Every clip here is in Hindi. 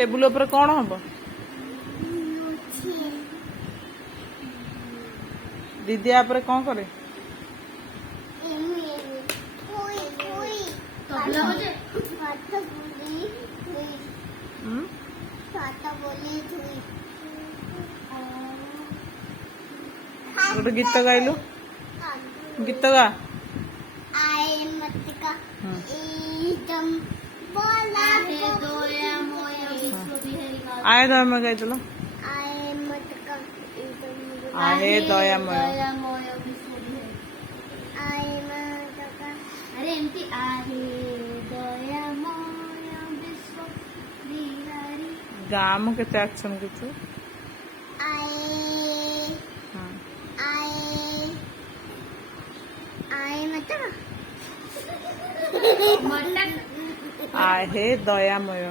टेबुल ऊपर कौन हम दीदी आप कौन करे गोटे गीत गाइलु गीत गा आए दयामय गाइल आहे दयामय अरे एमती आहे दयामय विश्व बिहारी गाम के एक्शन किछु आहे दयामय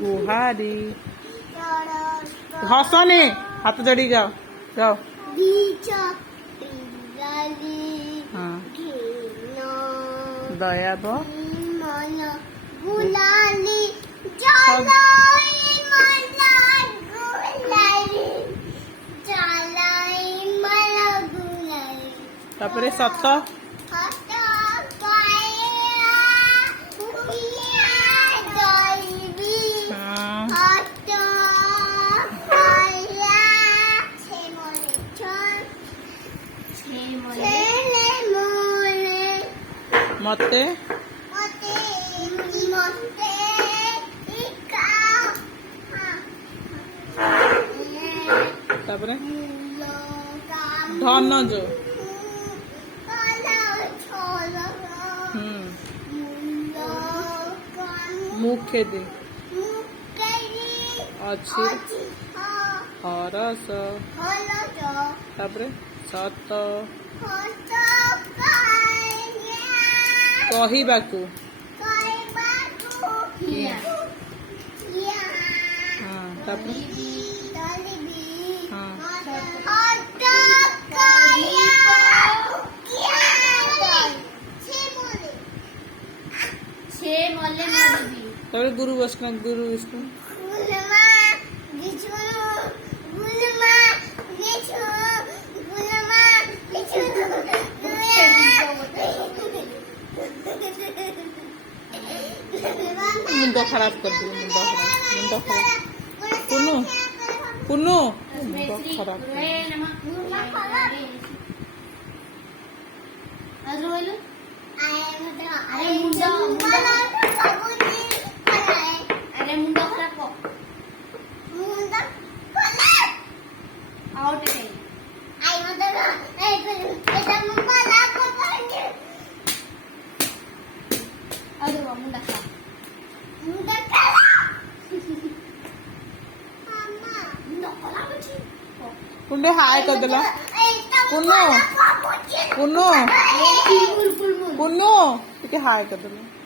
गुहारी हसनी हाथ जोड़ी जाओ जाओ हाँ दया दो तापरे सत मते तापरे धन जो मुखे दे अच्छी हरस तापरे सत कहबाकू हाँ तापरे हाँ तबे गुरु वैष्णव गुरु विष्णु मुंडो खराब कर दिया मुंडो खराब पुनू पुनू मुंडो खराब अरे मुंडो खराब को आउट है आई अरे वो मुंडा खराब पुंडे हाय कर दिला पुनू पुनू पुनू टिके हाय कर दिला।